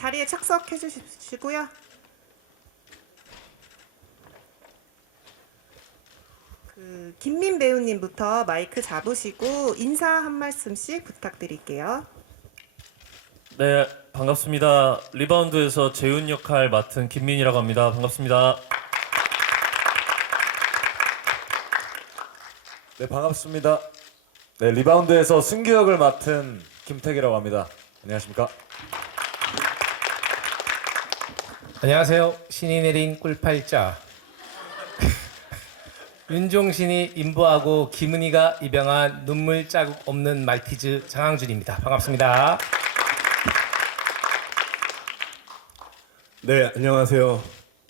자리에 착석해 주시고요. 김민 배우님부터 마이크 잡으시고 인사 한 말씀씩 부탁드릴게요. 네, 반갑습니다. 리바운드에서 재훈 역할 맡은 김민이라고 합니다. 반갑습니다. 네, 반갑습니다. 네, 리바운드에서 승규 역을 맡은 김택이라고 합니다. 안녕하십니까? 안녕하세요. 신이 내린 꿀팔자 윤종신이 인보하고 김은희가 입양한 눈물 자국 없는 말티즈 장항준입니다. 반갑습니다. 네, 안녕하세요.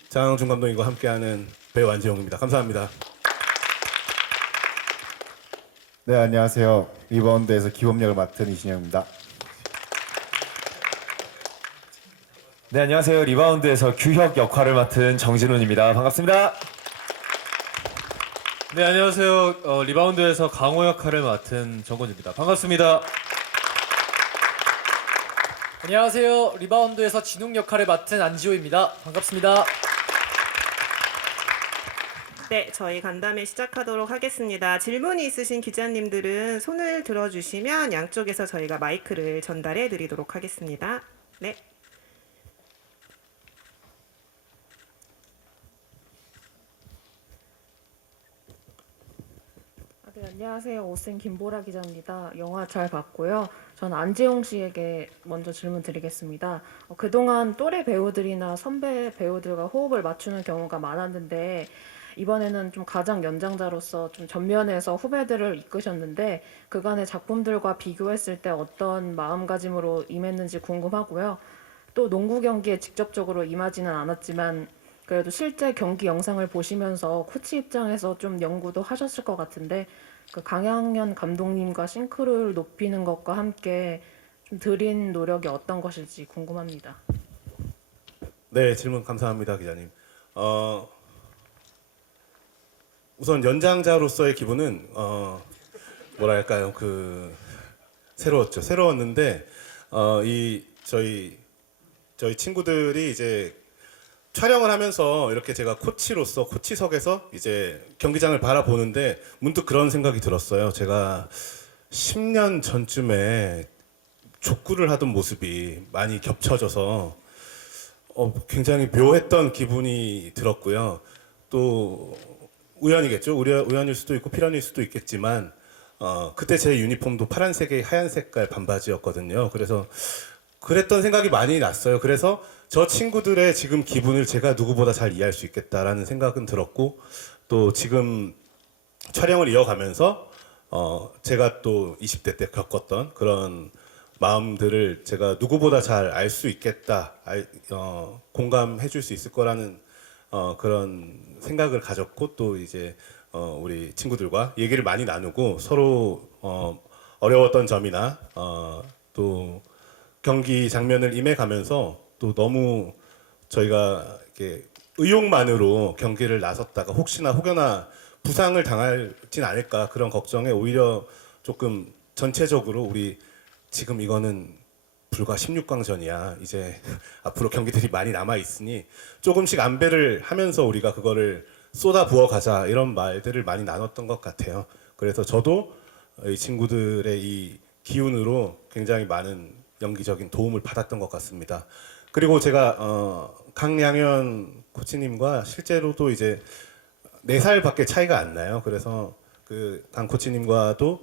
장항준 감독님과 함께하는 배우 안지용입니다. 감사합니다. 네, 안녕하세요. 리바운드에서 기범역을 맡은 이신영입니다. 네, 안녕하세요. 리바운드에서 규혁 역할을 맡은 정진훈입니다. 반갑습니다. 네, 안녕하세요. 리바운드에서 강호 역할을 맡은 정건주입니다. 반갑습니다. 안녕하세요. 리바운드에서 진웅 역할을 맡은 안지호입니다. 반갑습니다. 네, 저희 간담회 시작하도록 하겠습니다. 질문이 있으신 기자님들은 손을 들어주시면 양쪽에서 저희가 마이크를 전달해 드리도록 하겠습니다. 네. 네, 안녕하세요. 오센 김보라 기자입니다. 영화 잘 봤고요. 전 안재홍 씨에게 먼저 질문 드리겠습니다. 그동안 또래 배우들이나 선배 배우들과 호흡을 맞추는 경우가 많았는데 이번에는 좀 가장 연장자로서 좀 전면에서 후배들을 이끄셨는데 그간의 작품들과 비교했을 때 어떤 마음가짐으로 임했는지 궁금하고요. 또 농구 경기에 직접적으로 임하지는 않았지만 그래도 실제 경기 영상을 보시면서 코치 입장에서 좀 연구도 하셨을 것 같은데 그 강양현 감독님과 싱크로율을 높이는 것과 함께 좀 들인 노력이 어떤 것일지 궁금합니다. 네, 질문 감사합니다, 기자님. 우선 연장자로서의 기분은 뭐랄까요, 새로웠죠. 새로웠는데 이 저희 친구들이 이제 촬영을 하면서 이렇게 제가 코치로서 코치석에서 이제 경기장을 바라보는데 문득 그런 생각이 들었어요. 제가 10년 전쯤에 족구를 하던 모습이 많이 겹쳐져서 굉장히 묘했던 기분이 들었고요. 또 우연이겠죠. 우연일 수도 있고 필연일 수도 있겠지만 그때 제 유니폼도 파란색에 하얀 색깔 반바지였거든요. 그래서 그랬던 생각이 많이 났어요. 그래서 저 친구들의 지금 기분을 제가 누구보다 잘 이해할 수 있겠다라는 생각은 들었고 또 지금 촬영을 이어가면서 제가 또 20대 때 겪었던 그런 마음들을 제가 누구보다 잘 알 수 있겠다, 공감해 줄 수 있을 거라는 그런 생각을 가졌고 또 이제 우리 친구들과 얘기를 많이 나누고 서로 어려웠던 점이나 또 경기 장면을 임해가면서 또 너무 저희가 이렇게 의욕만으로 경기를 나섰다가 혹여나 부상을 당하진 않을까 그런 걱정에 오히려 조금 전체적으로 우리 지금 이거는 불과 16강전이야. 이제 앞으로 경기들이 많이 남아 있으니 조금씩 안배를 하면서 우리가 그거를 쏟아 부어 가자 이런 말들을 많이 나눴던 것 같아요. 그래서 저도 이 친구들의 이 기운으로 굉장히 많은 연기적인 도움을 받았던 것 같습니다. 그리고 제가 강양현 코치님과 실제로도 이제 4살밖에 차이가 안 나요. 그래서 그 강 코치님과도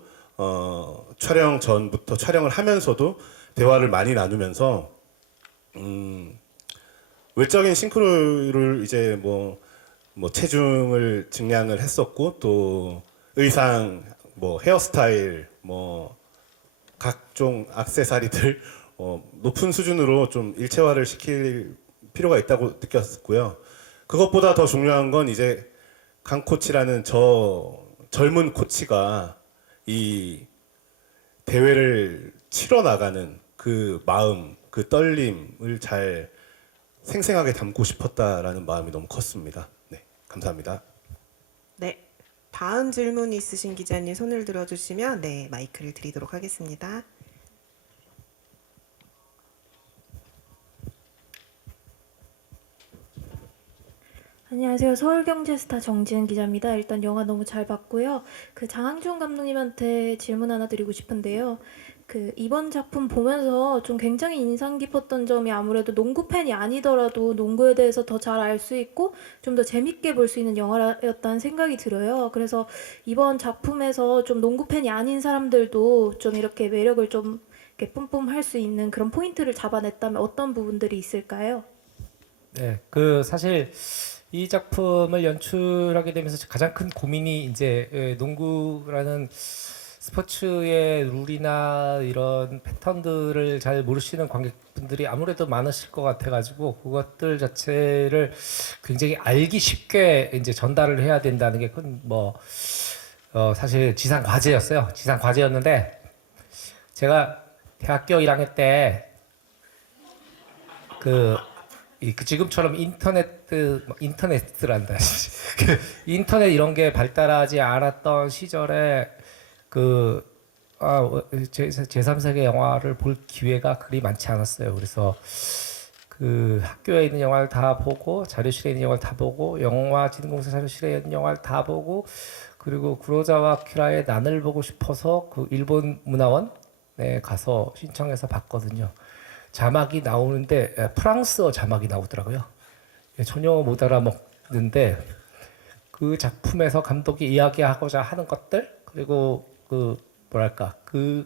촬영 전부터 촬영을 하면서도 대화를 많이 나누면서 외적인 싱크로를 이제 뭐 체중을 증량을 했었고 또 의상, 뭐 헤어스타일, 뭐 각종 액세서리들 높은 수준으로 좀 일체화를 시킬 필요가 있다고 느꼈고요. 그것보다 더 중요한 건 이제 강 코치라는 저 젊은 코치가 이 대회를 치러 나가는 그 마음, 그 떨림을 잘 생생하게 담고 싶었다라는 마음이 너무 컸습니다. 네, 감사합니다. 네. 다음 질문 있으신 기자님 손을 들어주시면 네, 마이크를 드리도록 하겠습니다. 안녕하세요. 서울경제스타 정지은 기자입니다. 일단 영화 너무 잘 봤고요. 그 장항준 감독님한테 질문 하나 드리고 싶은데요. 그 이번 작품 보면서 좀 굉장히 인상 깊었던 점이 아무래도 농구 팬이 아니더라도 농구에 대해서 더 잘 알 수 있고 좀 더 재밌게 볼 수 있는 영화였다는 생각이 들어요. 그래서 이번 작품에서 좀 농구 팬이 아닌 사람들도 좀 이렇게 매력을 좀 이렇게 뿜뿜할 수 있는 그런 포인트를 잡아냈다면 어떤 부분들이 있을까요? 네, 그 사실 이 작품을 연출하게 되면서 가장 큰 고민이 이제 농구라는 스포츠의 룰이나 이런 패턴들을 잘 모르시는 관객분들이 아무래도 많으실 것 같아가지고 그것들 자체를 굉장히 알기 쉽게 이제 전달을 해야 된다는 게 큰 사실 지상 과제였어요. 지상 과제였는데 제가 대학교 1학년 때 지금처럼 인터넷란다. 인터넷 이런 게 발달하지 않았던 시절에 제3세계 영화를 볼 기회가 그리 많지 않았어요. 그래서 그 학교에 있는 영화를 다 보고 자료실에 있는 영화를 다 보고 영화진흥공사 자료실에 있는 영화를 다 보고 그리고 구로자와 키라의 난을 보고 싶어서 그 일본 문화원에 가서 신청해서 봤거든요. 자막이 나오는데 프랑스어 자막이 나오더라고요. 전혀 못 알아먹는데 그 작품에서 감독이 이야기하고자 하는 것들 그리고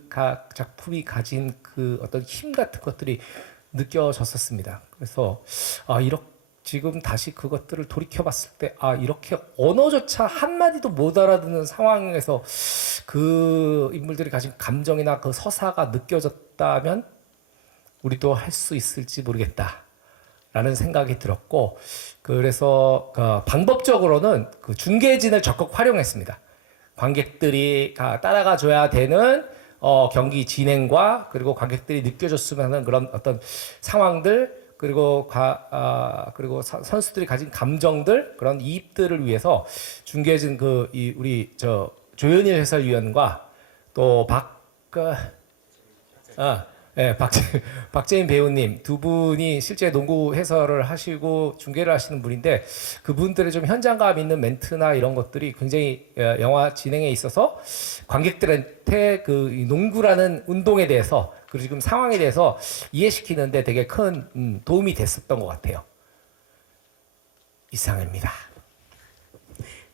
각 작품이 가진 그 어떤 힘 같은 것들이 느껴졌었습니다. 그래서 지금 다시 그것들을 돌이켜봤을 때 이렇게 언어조차 한마디도 못 알아듣는 상황에서 그 인물들이 가진 감정이나 그 서사가 느껴졌다면 우리도 할 수 있을지 모르겠다라는 생각이 들었고 그래서 방법적으로는 그 중계진을 적극 활용했습니다. 관객들이 따라가 줘야 되는 경기 진행과 그리고 관객들이 느껴줬으면 하는 그런 어떤 상황들 그리고 선수들이 가진 감정들 그런 이입들을 위해서 중계진 우리 조현일 해설위원과 또 박재인 배우님 두 분이 실제 농구 해설을 하시고 중계를 하시는 분인데 그분들의 좀 현장감 있는 멘트나 이런 것들이 굉장히 영화 진행에 있어서 관객들한테 그 농구라는 운동에 대해서 그리고 지금 상황에 대해서 이해시키는데 되게 큰 도움이 됐었던 것 같아요. 이상입니다.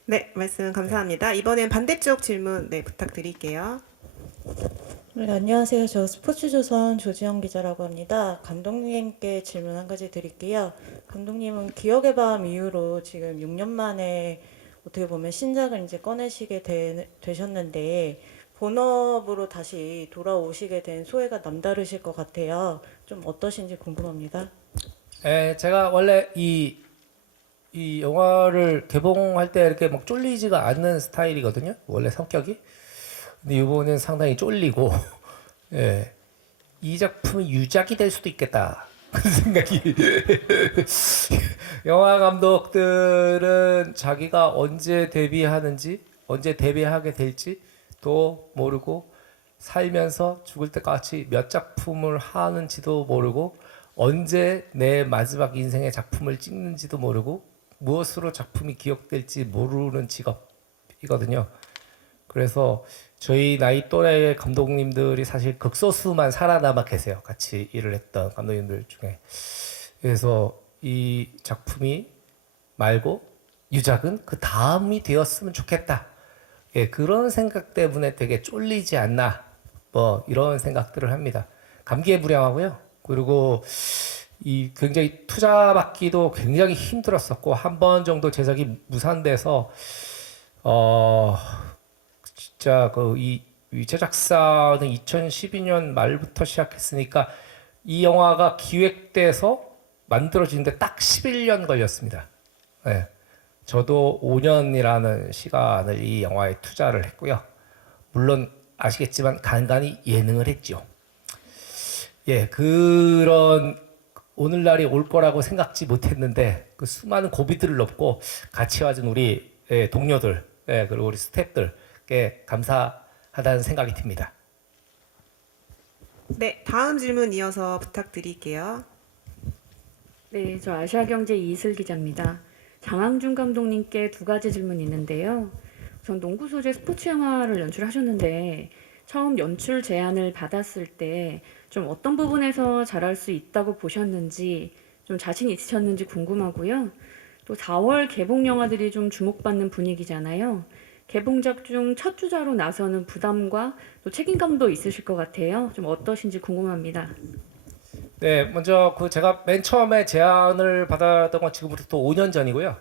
네, 말씀 감사합니다. 이번엔 반대쪽 질문 부탁드릴게요. 네, 안녕하세요. 저 스포츠조선 조지영 기자라고 합니다. 감독님께 질문 한 가지 드릴게요. 감독님은 기억의 밤 이후로 지금 6년 만에 어떻게 보면 신작을 이제 꺼내시게 되셨는데 본업으로 다시 돌아오시게 된 소회가 남다르실 것 같아요. 좀 어떠신지 궁금합니다. 제가 원래 이 영화를 개봉할 때 이렇게 막 쫄리지가 않는 스타일이거든요. 원래 성격이. 근데 이번엔 상당히 쫄리고 이 작품이 유작이 될 수도 있겠다 그런 생각이 영화 감독들은 자기가 언제 데뷔하는지 언제 데뷔하게 될지도 모르고 살면서 죽을 때까지 몇 작품을 하는지도 모르고 언제 내 마지막 인생의 작품을 찍는지도 모르고 무엇으로 작품이 기억될지 모르는 직업이거든요. 그래서 저희 나이 또래의 감독님들이 사실 극소수만 살아남아 계세요. 같이 일을 했던 감독님들 중에. 그래서 이 작품이 말고 유작은 그 다음이 되었으면 좋겠다. 그런 생각 때문에 되게 쫄리지 않나. 이런 생각들을 합니다. 감개무량하고요. 그리고 이 굉장히 투자받기도 굉장히 힘들었었고 한 번 정도 제작이 무산돼서 진짜 이 제작사는 2012년 말부터 시작했으니까 이 영화가 기획돼서 만들어지는데 딱 11년 걸렸습니다. 저도 5년이라는 시간을 이 영화에 투자를 했고요. 물론 아시겠지만 간간히 예능을 했죠. 그런 오늘날이 올 거라고 생각지 못했는데 그 수많은 고비들을 넘고 같이 와준 우리 동료들 그리고 우리 스태프들께 감사하다는 생각이 듭니다. 네, 다음 질문 이어서 부탁드릴게요. 네, 저 아시아경제 이슬 기자입니다. 장항준 감독님께 두 가지 질문이 있는데요. 우선 농구 소재 스포츠 영화를 연출하셨는데 처음 연출 제안을 받았을 때 좀 어떤 부분에서 잘할 수 있다고 보셨는지 좀 자신 있으셨는지 궁금하고요. 또 4월 개봉 영화들이 좀 주목받는 분위기잖아요. 개봉작 중 첫 주자로 나서는 부담과 또 책임감도 있으실 것 같아요. 좀 어떠신지 궁금합니다. 네, 먼저 그 제가 맨 처음에 제안을 받았던 건 지금부터 5년 전이고요.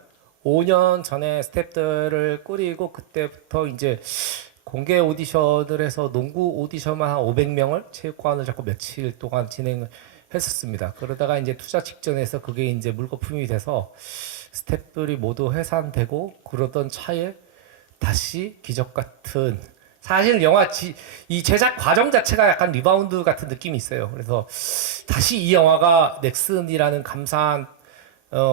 5년 전에 스태프들을 꾸리고 그때부터 이제 공개 오디션을 해서 농구 오디션만 한 500명을 체육관을 잡고 며칠 동안 진행을 했었습니다. 그러다가 이제 투자 직전에서 그게 이제 물거품이 돼서 스태프들이 모두 해산되고 그러던 차에 다시 기적 같은, 사실 영화 이 제작 과정 자체가 약간 리바운드 같은 느낌이 있어요. 그래서 다시 이 영화가 넥슨이라는 감사한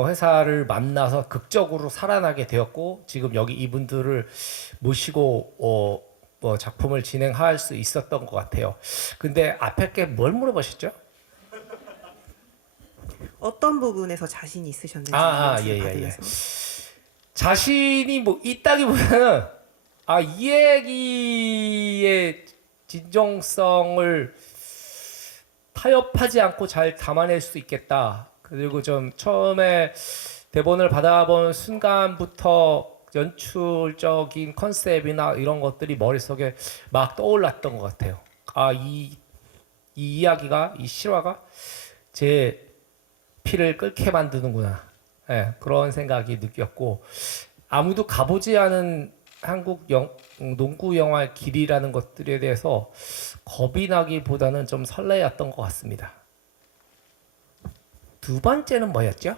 회사를 만나서 극적으로 살아나게 되었고, 지금 여기 이분들을 모시고 작품을 진행할 수 있었던 것 같아요. 근데 앞에 게 뭘 물어보셨죠? 어떤 부분에서 자신이 있으셨는지 예. 받으면서. 자신이 뭐 있다기보다는 이 얘기의 진정성을 타협하지 않고 잘 담아낼 수 있겠다. 그리고 좀 처음에 대본을 받아본 순간부터 연출적인 컨셉이나 이런 것들이 머릿속에 막 떠올랐던 것 같아요. 이 이야기가, 이 실화가 제 피를 끓게 만드는구나. 그런 생각이 느꼈고, 아무도 가보지 않은 한국 농구 영화의 길이라는 것들에 대해서 겁이 나기보다는 좀 설레었던 것 같습니다. 두 번째는 뭐였죠?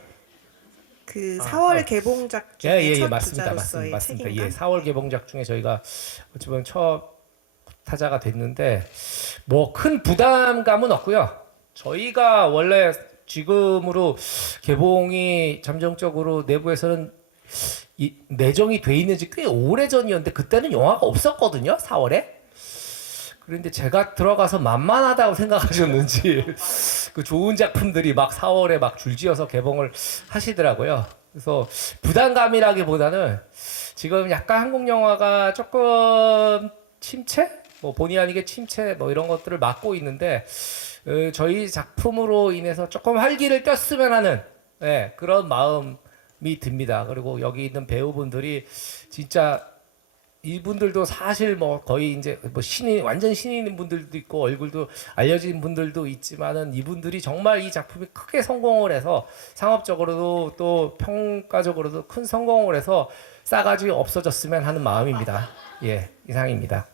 그 4월 개봉작 중에 첫 주자로서의 맞습니다. 책임감. 4월 개봉작 중에 저희가 어찌 보면 첫 타자가 됐는데 뭐 큰 부담감은 없고요. 저희가 원래 지금으로 개봉이 잠정적으로 내부에서는 내정이 돼 있는지 꽤 오래 전이었는데 그때는 영화가 없었거든요. 4월에. 그런데 제가 들어가서 만만하다고 생각하셨는지 그 좋은 작품들이 막 4월에 막 줄지어서 개봉을 하시더라고요. 그래서 부담감이라기보다는 지금 약간 한국 영화가 조금 침체? 뭐 본의 아니게 침체 뭐 이런 것들을 맡고 있는데 저희 작품으로 인해서 조금 활기를 띨으면 하는 그런 마음이 듭니다. 그리고 여기 있는 배우분들이 진짜 이분들도 사실 뭐 거의 이제 뭐 완전 신인인 분들도 있고 얼굴도 알려진 분들도 있지만은 이분들이 정말 이 작품이 크게 성공을 해서 상업적으로도 또 평가적으로도 큰 성공을 해서 싸가지 없어졌으면 하는 마음입니다. 예, 이상입니다.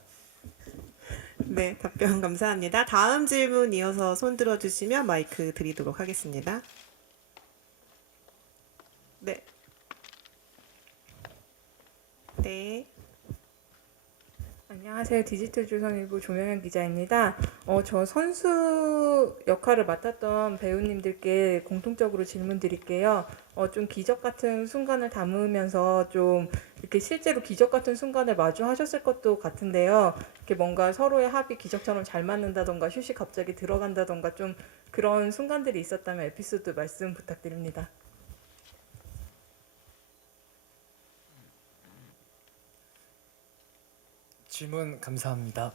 네, 답변 감사합니다. 다음 질문 이어서 손 들어주시면 마이크 드리도록 하겠습니다. 네. 네. 안녕하세요. 디지털조선일보 조명현 기자입니다. 저 선수 역할을 맡았던 배우님들께 공통적으로 질문 드릴게요. 좀 기적 같은 순간을 담으면서 좀 이렇게 실제로 기적 같은 순간을 마주하셨을 것도 같은데요. 이렇게 뭔가 서로의 합이 기적처럼 잘 맞는다던가 슛이 갑자기 들어간다던가 좀 그런 순간들이 있었다면 에피소드 말씀 부탁드립니다. 질문 감사합니다.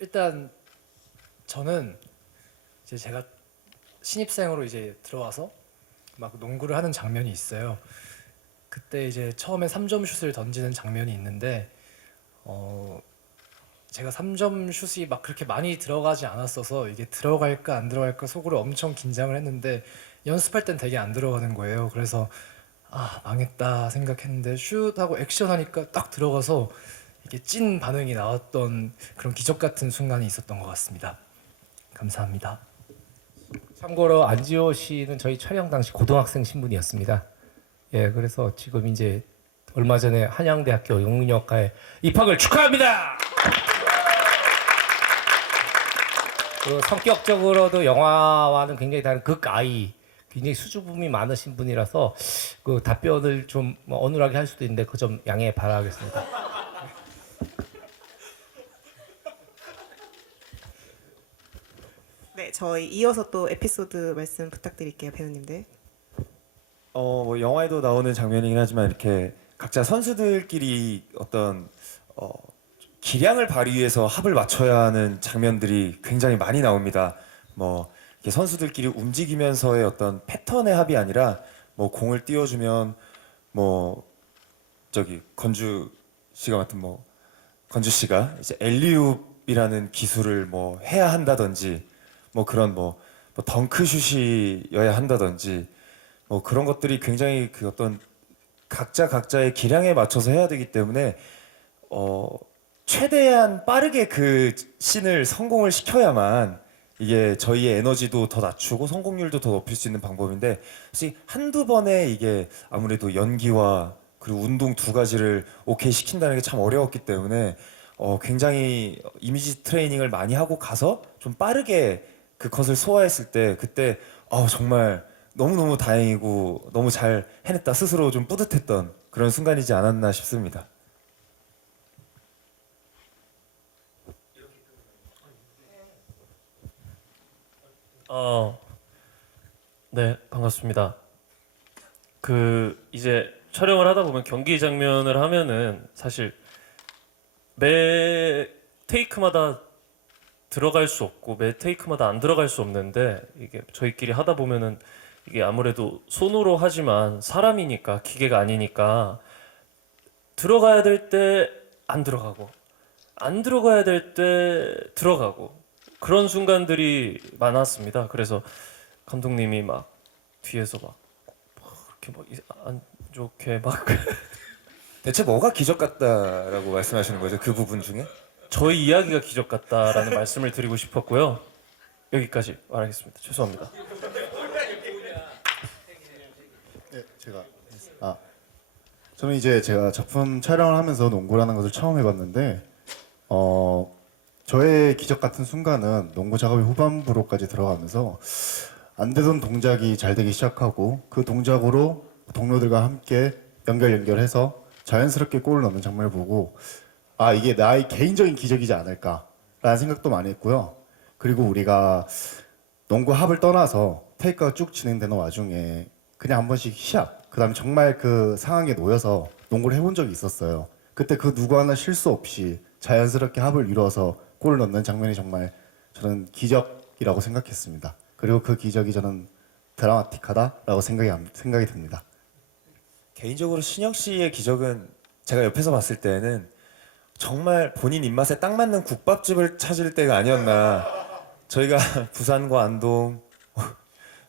일단 저는 이제 제가 신입생으로 이제 들어와서 막 농구를 하는 장면이 있어요. 그때 이제 처음에 3점 슛을 던지는 장면이 있는데 제가 3점 슛이 막 그렇게 많이 들어가지 않았어서 이게 들어갈까 안 들어갈까 속으로 엄청 긴장을 했는데 연습할 땐 되게 안 들어가는 거예요. 그래서 망했다 생각했는데 슛하고 액션하니까 딱 들어가서 이게 찐 반응이 나왔던 그런 기적 같은 순간이 있었던 것 같습니다. 감사합니다. 참고로 안지호 씨는 저희 촬영 당시 고등학생 신분이었습니다. 예, 그래서 지금 이제 얼마 전에 한양대학교 영문학과에 입학을 축하합니다. 그리고 성격적으로도 영화와는 굉장히 다른 극아이, 굉장히 수줍음이 많으신 분이라서 그 답변을 좀 어눌하게 할 수도 있는데 그 점 양해 바라겠습니다. 네, 저희 이어서 또 에피소드 말씀 부탁드릴게요, 배우님들. 뭐 영화에도 나오는 장면이긴 하지만 이렇게 각자 선수들끼리 어떤 기량을 발휘해서 합을 맞춰야 하는 장면들이 굉장히 많이 나옵니다. 뭐 이렇게 선수들끼리 움직이면서의 어떤 패턴의 합이 아니라 뭐 공을 띄워주면 뭐 저기 건주 씨가 이제 엘리웁이라는 기술을 뭐 해야 한다든지 뭐 그런 뭐 덩크슛이어야 한다든지 뭐 그런 것들이 굉장히 그 어떤 각자의 기량에 맞춰서 해야 되기 때문에 최대한 빠르게 그 씬을 성공을 시켜야만 이게 저희의 에너지도 더 낮추고 성공률도 더 높일 수 있는 방법인데 사실 한두 번에 이게 아무래도 연기와 그리고 운동 두 가지를 오케이 시킨다는 게 참 어려웠기 때문에 굉장히 이미지 트레이닝을 많이 하고 가서 좀 빠르게 그 컷을 소화했을 때 그때 정말 너무너무 다행이고 너무 잘 해냈다 스스로 좀 뿌듯했던 그런 순간이지 않았나 싶습니다. 네, 반갑습니다. 이제 촬영을 하다 보면 경기 장면을 하면은 사실 매 테이크마다 들어갈 수 없고 매 테이크마다 안 들어갈 수 없는데 이게 저희끼리 하다 보면은 이게 아무래도 손으로 하지만 사람이니까 기계가 아니니까 들어가야 될 때 안 들어가고 안 들어가야 될 때 들어가고 그런 순간들이 많았습니다. 그래서 감독님이 막 뒤에서 막 이렇게 안 좋게 막 대체 뭐가 기적 같다라고 말씀하시는 거죠? 그 부분 중에? 저희 이야기가 기적 같다라는 말씀을 드리고 싶었고요. 여기까지 말하겠습니다. 죄송합니다. 네, 저는 이제 제가 작품 촬영을 하면서 농구라는 것을 처음 해봤는데 저의 기적 같은 순간은 농구 작업이 후반부로까지 들어가면서 안 되던 동작이 잘 되기 시작하고 그 동작으로 동료들과 함께 연결해서 자연스럽게 골을 넣는 장면을 보고 이게 나의 개인적인 기적이지 않을까라는 생각도 많이 했고요. 그리고 우리가 농구 합을 떠나서 테이크가 쭉 진행되는 와중에 그냥 한 번씩 시합, 그다음에 정말 그 상황에 놓여서 농구를 해본 적이 있었어요. 그때 그 누구 하나 실수 없이 자연스럽게 합을 이뤄서 골을 넣는 장면이 정말 저는 기적이라고 생각했습니다. 그리고 그 기적이 저는 드라마틱하다라고 생각이 듭니다. 개인적으로 신영 씨의 기적은 제가 옆에서 봤을 때는 정말 본인 입맛에 딱 맞는 국밥집을 찾을 때가 아니었나. 저희가 부산과 안동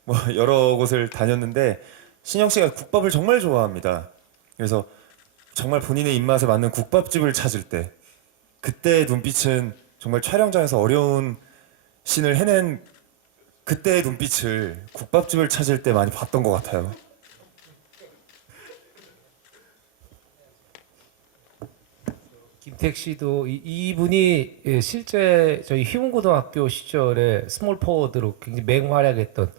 뭐 여러 곳을 다녔는데 신영 씨가 국밥을 정말 좋아합니다. 그래서 정말 본인의 입맛에 맞는 국밥집을 찾을 때 그때의 눈빛은 정말 촬영장에서 어려운 씬을 해낸 그때의 눈빛을 국밥집을 찾을 때 많이 봤던 것 같아요. 김택 씨도 이분이 실제 저희 희문고등학교 시절에 스몰 포워드로 굉장히 맹활약했던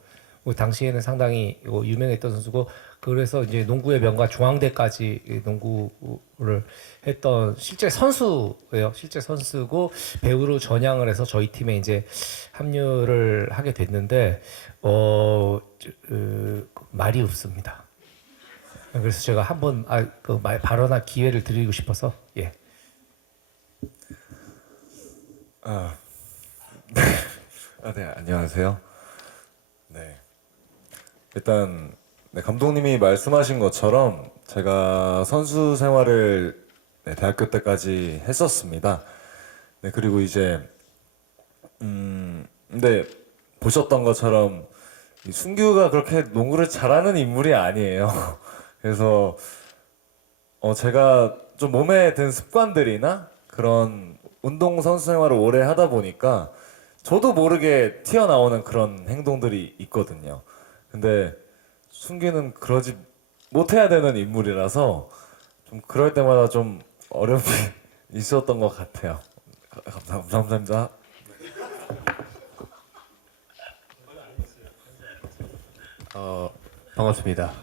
당시에는 상당히 유명했던 선수고 그래서 이제 농구의 명가 중앙대까지 농구를 했던 실제 선수예요. 실제 선수고 배우로 전향을 해서 저희 팀에 이제 합류를 하게 됐는데 말이 없습니다. 그래서 제가 한번 발언할 기회를 드리고 싶어서 예. 네, 안녕하세요. 네. 일단 감독님이 말씀하신 것처럼 제가 선수 생활을 대학교 때까지 했었습니다. 네, 그리고 이제 근데 보셨던 것처럼 순규가 그렇게 농구를 잘하는 인물이 아니에요. 그래서 제가 좀 몸에 든 습관들이나 그런 운동 선수 생활을 오래 하다 보니까 저도 모르게 튀어나오는 그런 행동들이 있거든요. 근데 순규는 그러지 못해야 되는 인물이라서 좀 그럴 때마다 좀 어려움이 있었던 것 같아요. 감사합니다. 반갑습니다.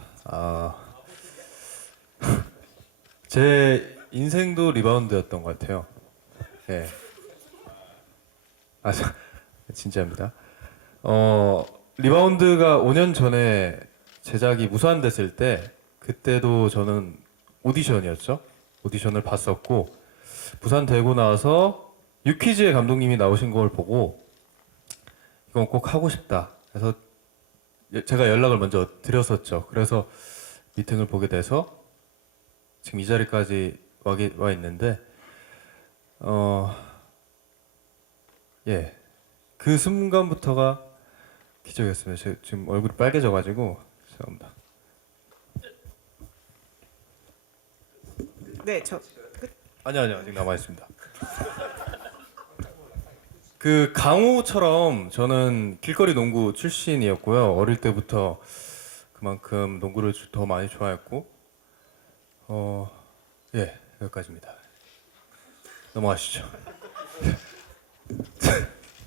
제 인생도 리바운드였던 것 같아요. 네. 진짜입니다. 리바운드가 5년 전에 제작이 무산됐을 때 그때도 저는 오디션이었죠. 오디션을 봤었고 무산되고 나서 유퀴즈의 감독님이 나오신 걸 보고 이건 꼭 하고 싶다. 그래서 제가 연락을 먼저 드렸었죠. 그래서 미팅을 보게 돼서 지금 이 자리까지 와 있는데 예, 그 순간부터가 기적이었습니다. 제가 지금 얼굴이 빨개져가지고 죄송합니다. 네, 아니요 아직 남아 있습니다. 그 강호처럼 저는 길거리 농구 출신이었고요. 어릴 때부터 그만큼 농구를 더 많이 좋아했고 예, 여기까지입니다. 넘어가시죠.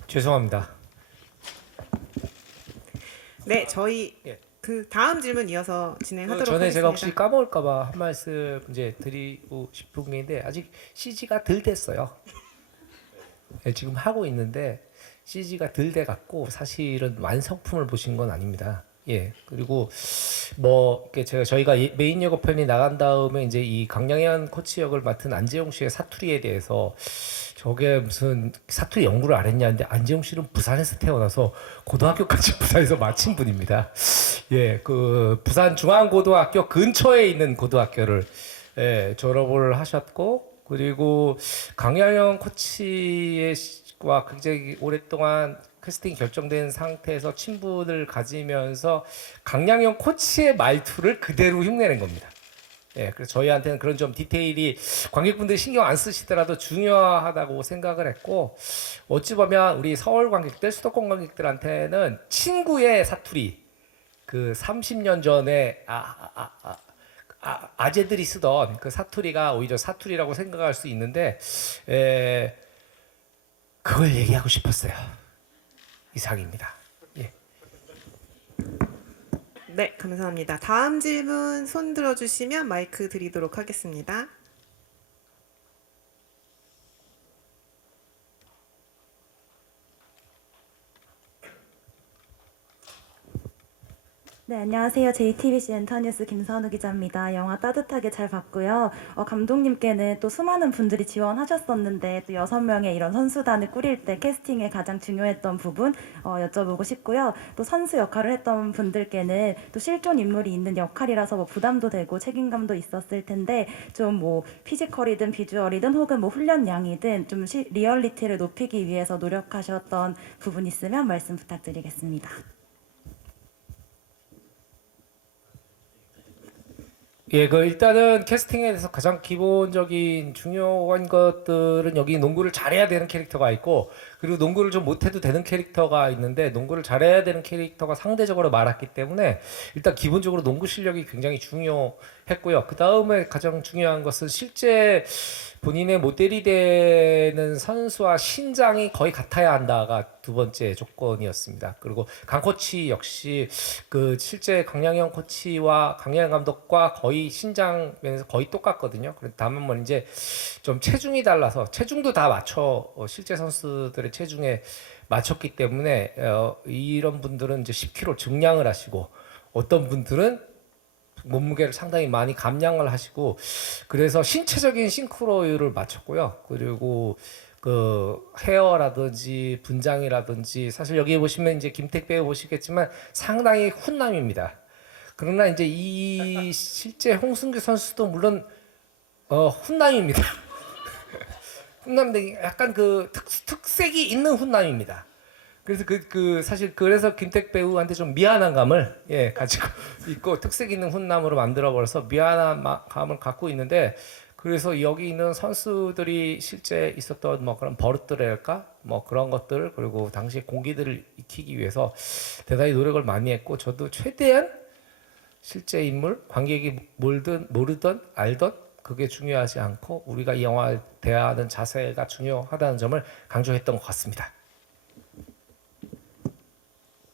죄송합니다. 네, 저희 예. 그 다음 질문 이어서 진행하도록 전에 하겠습니다. 제가 혹시 까먹을까봐 한 말씀 이제 드리고 싶은 게 있는데 아직 CG가 덜 됐어요. 네, 지금 하고 있는데 CG가 덜 돼 갖고 사실은 완성품을 보신 건 아닙니다. 예. 그리고 뭐 이렇게 저희가 메인 예고편이 나간 다음에 이제 이 강양현 코치 역을 맡은 안재용 씨의 사투리에 대해서 저게 무슨 사투리 연구를 안 했냐는데 안재용 씨는 부산에서 태어나서 고등학교까지 부산에서 마친 분입니다. 예, 그 부산 중앙고등학교 근처에 있는 고등학교를 졸업을 하셨고 그리고 강양현 코치와 굉장히 오랫동안 캐스팅이 결정된 상태에서 친분을 가지면서 강양현 코치의 말투를 그대로 흉내낸 겁니다. 예, 그래서 저희한테는 그런 좀 디테일이 관객분들이 신경 안 쓰시더라도 중요하다고 생각을 했고 어찌 보면 우리 서울 관객들, 수도권 관객들한테는 친구의 사투리 그 30년 전에 아재들이 쓰던 그 사투리가 오히려 사투리라고 생각할 수 있는데 그걸 얘기하고 싶었어요. 이상입니다. 예. 네, 감사합니다. 다음 질문 손 들어주시면 마이크 드리도록 하겠습니다. 네, 안녕하세요. JTBC 엔터뉴스 김선우 기자입니다. 영화 따뜻하게 잘 봤고요. 감독님께는 또 수많은 분들이 지원하셨었는데 또 6명의 이런 선수단을 꾸릴 때 캐스팅에 가장 중요했던 부분 여쭤보고 싶고요. 또 선수 역할을 했던 분들께는 또 실존 인물이 있는 역할이라서 뭐 부담도 되고 책임감도 있었을 텐데 좀 뭐 피지컬이든 비주얼이든 혹은 뭐 훈련량이든 좀 리얼리티를 높이기 위해서 노력하셨던 부분 있으면 말씀 부탁드리겠습니다. 예, 그 일단은 캐스팅에 대해서 가장 기본적인 중요한 것들은 여기 농구를 잘해야 되는 캐릭터가 있고 그리고 농구를 좀 못해도 되는 캐릭터가 있는데 농구를 잘해야 되는 캐릭터가 상대적으로 많았기 때문에 일단 기본적으로 농구 실력이 굉장히 중요했고요. 그 다음에 가장 중요한 것은 실제 본인의 모델이 되는 선수와 신장이 거의 같아야 한다가 두 번째 조건이었습니다. 그리고 강 코치 역시 그 실제 강양현 코치와 강양현 감독과 거의 신장 면에서 거의 똑같거든요. 다만 이제 좀 체중이 달라서 체중도 다 맞춰 실제 선수들의 체중에 맞췄기 때문에 이런 분들은 이제 10kg 증량을 하시고 어떤 분들은 몸무게를 상당히 많이 감량을 하시고 그래서 신체적인 싱크로율을 맞췄고요. 그리고 그 헤어라든지 분장이라든지 사실 여기 보시면 이제 김택 배우 보시겠지만 상당히 훈남입니다. 그러나 이제 이 실제 홍승규 선수도 물론 훈남입니다. 훈남인데 약간 그 특색이 있는 훈남입니다. 그래서 사실 그래서 김택 배우한테 좀 미안한 감을 가지고 있고 특색 있는 훈남으로 만들어 버려서 미안한 감을 갖고 있는데 그래서 여기 있는 선수들이 실제 있었던 뭐 그런 버릇들일까 뭐 그런 것들 그리고 당시 공기들을 익히기 위해서 대단히 노력을 많이 했고 저도 최대한 실제 인물 관객이 모르던 알던 그게 중요하지 않고 우리가 이 영화를 대하는 자세가 중요하다는 점을 강조했던 것 같습니다.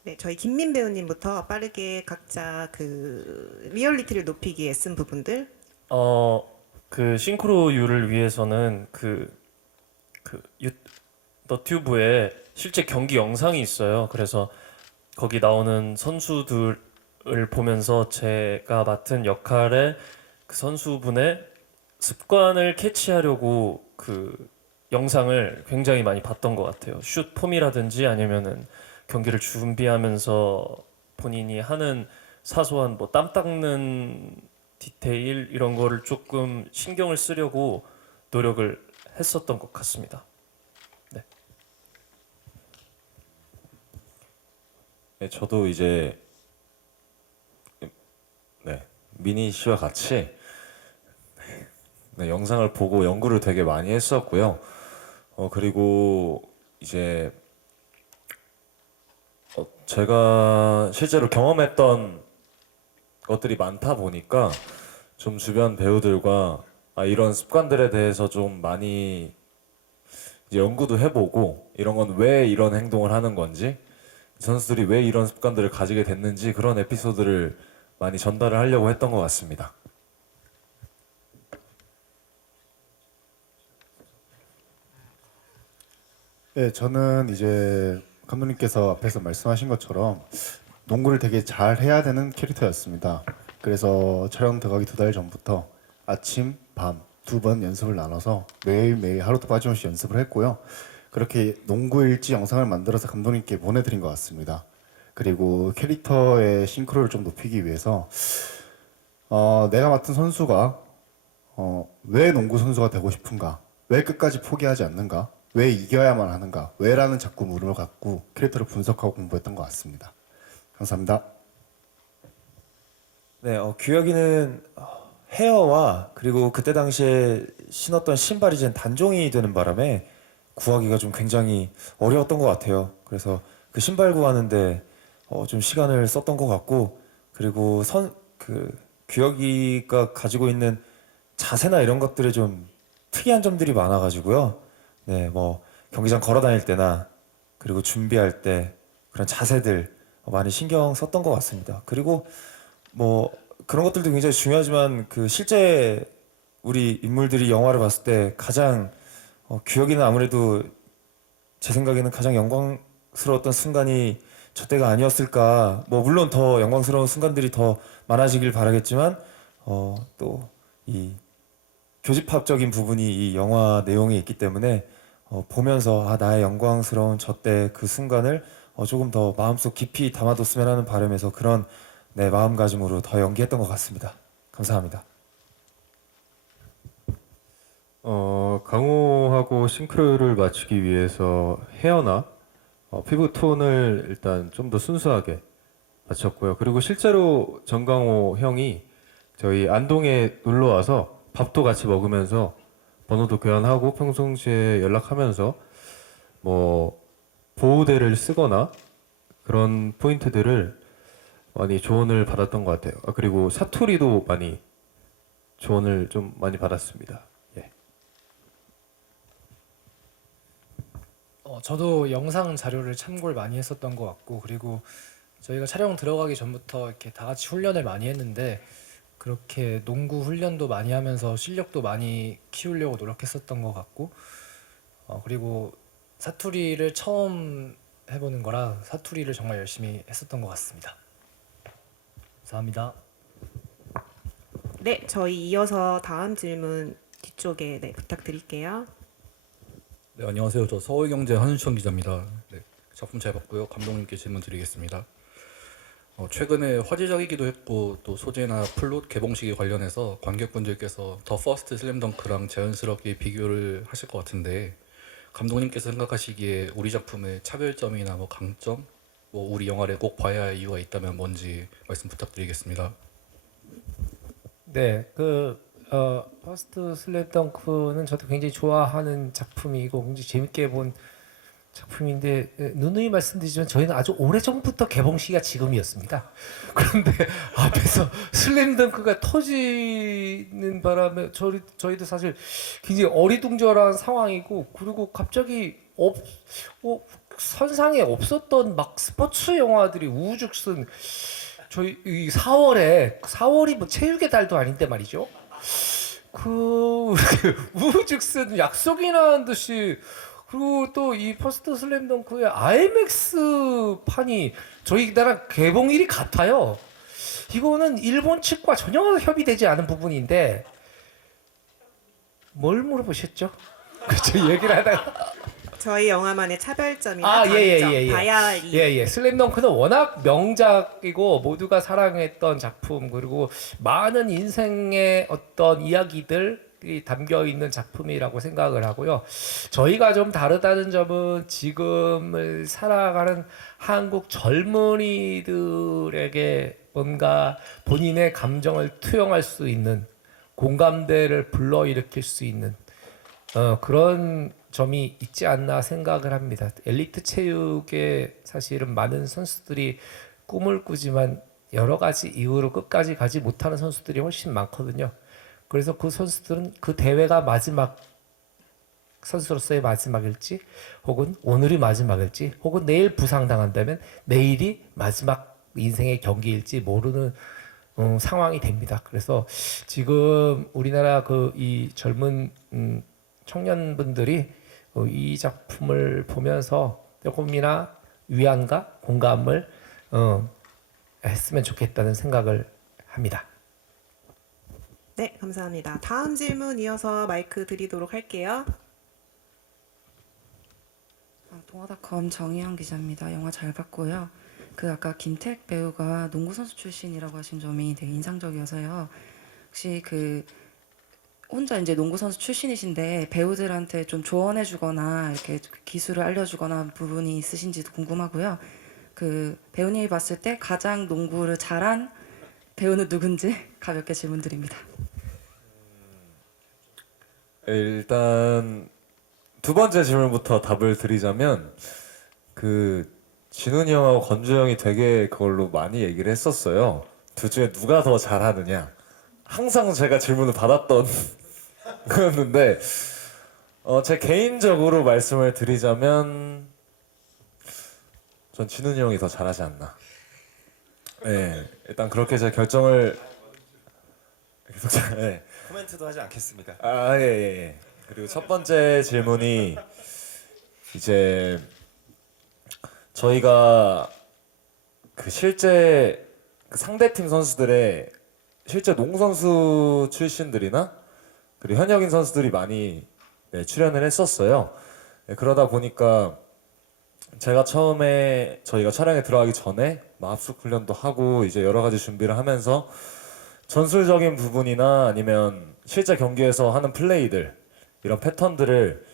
네, 저희 김민 배우님부터 빠르게 각자 그 리얼리티를 높이기 애쓴 부분들. 그 싱크로율을 위해서는 너튜브에 실제 경기 영상이 있어요. 그래서 거기 나오는 선수들을 보면서 제가 맡은 역할의 그 선수분의 습관을 캐치하려고 그 영상을 굉장히 많이 봤던 것 같아요. 슛 폼이라든지 아니면은 경기를 준비하면서 본인이 하는 사소한 뭐 땀 닦는 디테일 이런 거를 조금 신경을 쓰려고 노력을 했었던 것 같습니다. 네. 네, 저도 이제 미니 씨와 같이 영상을 보고 연구를 되게 많이 했었고요. 그리고 이제 제가 실제로 경험했던 것들이 많다 보니까 좀 주변 배우들과 이런 습관들에 대해서 좀 많이 이제 연구도 해보고 이런 건 왜 이런 행동을 하는 건지 선수들이 왜 이런 습관들을 가지게 됐는지 그런 에피소드를 많이 전달을 하려고 했던 것 같습니다. 네, 저는 이제 감독님께서 앞에서 말씀하신 것처럼 농구를 되게 잘 해야 되는 캐릭터였습니다. 그래서 촬영 들어가기 2달 전부터 아침, 밤 2번 연습을 나눠서 매일매일 하루도 빠짐없이 연습을 했고요. 그렇게 농구 일지 영상을 만들어서 감독님께 보내드린 것 같습니다. 그리고 캐릭터의 싱크로를 좀 높이기 위해서 내가 맡은 선수가 왜 농구 선수가 되고 싶은가, 왜 끝까지 포기하지 않는가, 왜 이겨야만 하는가, 왜라는 자꾸 물음을 갖고 캐릭터를 분석하고 공부했던 것 같습니다. 감사합니다. 네, 규혁이는 헤어와 그리고 그때 당시에 신었던 신발이 이제 단종이 되는 바람에 구하기가 좀 굉장히 어려웠던 것 같아요. 그래서 그 신발 구하는데 좀 시간을 썼던 것 같고, 그리고 규혁이가 가지고 있는 자세나 이런 것들에 좀 특이한 점들이 많아가지고요. 네, 뭐 경기장 걸어 다닐 때나 그리고 준비할 때 그런 자세들 많이 신경 썼던 것 같습니다. 그리고 뭐 그런 것들도 굉장히 중요하지만 그 실제 우리 인물들이 영화를 봤을 때 가장 규혁이는 아무래도 제 생각에는 가장 영광스러웠던 순간이 저 때가 아니었을까. 뭐 물론 더 영광스러운 순간들이 더 많아지길 바라겠지만 또 이 교집합적인 부분이 이 영화 내용에 있기 때문에 보면서 나의 영광스러운 저 때 그 순간을 조금 더 마음속 깊이 담아뒀으면 하는 바람에서 그런 마음가짐으로 더 연기했던 것 같습니다. 감사합니다. 강호하고 싱크로를 맞추기 위해서 헤어나 피부 톤을 일단 좀 더 순수하게 맞췄고요. 그리고 실제로 정강호 형이 저희 안동에 놀러 와서 밥도 같이 먹으면서 번호도 교환하고 평상시에 연락하면서 뭐 보호대를 쓰거나 그런 포인트들을 많이 조언을 받았던 것 같아요. 그리고 사투리도 많이 조언을 좀 많이 받았습니다. 예. 저도 영상 자료를 참고를 많이 했었던 것 같고, 그리고 저희가 촬영 들어가기 전부터 이렇게 다 같이 훈련을 많이 했는데 그렇게 농구 훈련도 많이 하면서 실력도 많이 키우려고 노력했었던 것 같고, 그리고 사투리를 처음 해보는 거라 사투리를 정말 열심히 했었던 것 같습니다. 감사합니다. 네, 저희 이어서 다음 질문 뒤쪽에 부탁드릴게요. 네, 안녕하세요. 저 서울경제 한윤천 기자입니다. 네, 작품 잘 봤고요. 감독님께 질문 드리겠습니다. 최근에 화제작이기도 했고 또 소재나 플롯 개봉시기 관련해서 관객분들께서 더 퍼스트 슬램덩크랑 자연스럽게 비교를 하실 것 같은데, 감독님께서 생각하시기에 우리 작품의 차별점이나 뭐 강점, 뭐 우리 영화를 꼭 봐야 할 이유가 있다면 뭔지 말씀 부탁드리겠습니다. 네, 퍼스트 슬램덩크는 저도 굉장히 좋아하는 작품이고 굉장히 재밌게 본 작품인데, 누누이 말씀드리지만 저희는 아주 오래전부터 개봉 시기가 지금이었습니다. 그런데 앞에서 슬램덩크가 터지는 바람에 저희도 사실 굉장히 어리둥절한 상황이고, 그리고 갑자기 선상에 없었던 막 스포츠 영화들이 우후죽순, 저희 이 4월이 뭐 체육의 달도 아닌데 말이죠. 우후죽순 약속이나 한 듯이 그리고 또 이 퍼스트 슬램덩크의 IMAX 판이 저희 나라 개봉일이 같아요. 이거는 일본 측과 전혀 협의되지 않은 부분인데 뭘 물어보셨죠? 그쵸 얘기를 하다가 저희 영화만의 차별점이나 다른 점 봐야 이 예. 슬램덩크는 워낙 명작이고 모두가 사랑했던 작품 그리고 많은 인생의 어떤 이야기들이 담겨 있는 작품이라고 생각을 하고요. 저희가 좀 다르다는 점은 지금을 살아가는 한국 젊은이들에게 뭔가 본인의 감정을 투영할 수 있는 공감대를 불러일으킬 수 있는 그런 점이 있지 않나 생각을 합니다. 엘리트 체육에 사실은 많은 선수들이 꿈을 꾸지만 여러 가지 이유로 끝까지 가지 못하는 선수들이 훨씬 많거든요. 그래서 그 선수들은 그 대회가 마지막 선수로서의 마지막일지 혹은 오늘이 마지막일지 혹은 내일 부상당한다면 내일이 마지막 인생의 경기일지 모르는 상황이 됩니다. 그래서 지금 우리나라 이 젊은 청년분들이 이 작품을 보면서 조금이나 위안과 공감을 했으면 좋겠다는 생각을 합니다. 네, 감사합니다. 다음 질문 이어서 마이크 드리도록 할게요. 동아닷컴 정희영 기자입니다. 영화 잘 봤고요. 아까 김택 배우가 농구 선수 출신이라고 하신 점이 되게 인상적이어서요. 혹시 혼자 이제 농구 선수 출신이신데 배우들한테 좀 조언해주거나 이렇게 기술을 알려주거나 부분이 있으신지도 궁금하고요. 배우님이 봤을 때 가장 농구를 잘한 배우는 누군지 가볍게 질문드립니다. 일단 두 번째 질문부터 답을 드리자면 진훈이 형하고 건주 형이 되게 그걸로 많이 얘기를 했었어요. 둘 중에 누가 더 잘하느냐. 항상 제가 질문을 받았던 거였는데 제 개인적으로 말씀을 드리자면 전 진훈이 형이 더 잘하지 않나. 네, 일단 그렇게 제가 결정을 네. 코멘트도 하지 않겠습니다. 예. 그리고 첫 번째 질문이 이제 저희가 실제 상대팀 선수들의 실제 농구 선수 출신들이나 그리고 현역인 선수들이 많이 출연을 했었어요. 그러다 보니까 제가 처음에 저희가 촬영에 들어가기 전에 합숙 훈련도 하고 이제 여러 가지 준비를 하면서 전술적인 부분이나 아니면 실제 경기에서 하는 플레이들 이런 패턴들을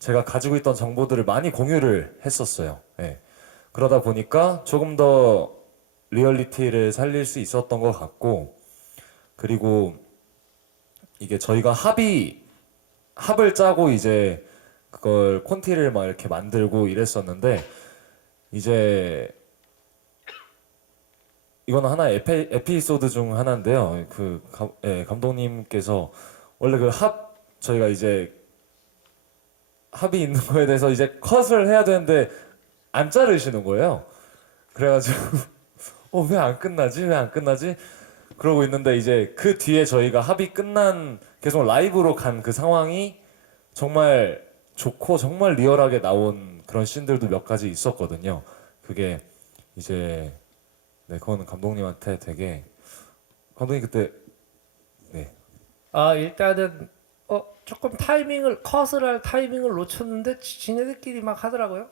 제가 가지고 있던 정보들을 많이 공유를 했었어요. 그러다 보니까 조금 더 리얼리티를 살릴 수 있었던 것 같고 그리고 이게 저희가 합을 짜고 이제 그걸 콘티를 막 이렇게 만들고 이랬었는데 이제 이거는 하나의 에피소드 중 하나인데요. 감독님께서 원래 저희가 이제 합이 있는 거에 대해서 이제 컷을 해야 되는데 안 자르시는 거예요. 그래가지고 왜 안 끝나지? 그러고 있는데 이제 그 뒤에 저희가 합이 계속 라이브로 간 그 상황이 정말 좋고 정말 리얼하게 나온 그런 씬들도 몇 가지 있었거든요. 그게 이제 그거는 감독님한테 되게 감독님 그때 일단은 조금 컷을 할 타이밍을 놓쳤는데 지네들끼리 막 하더라고요.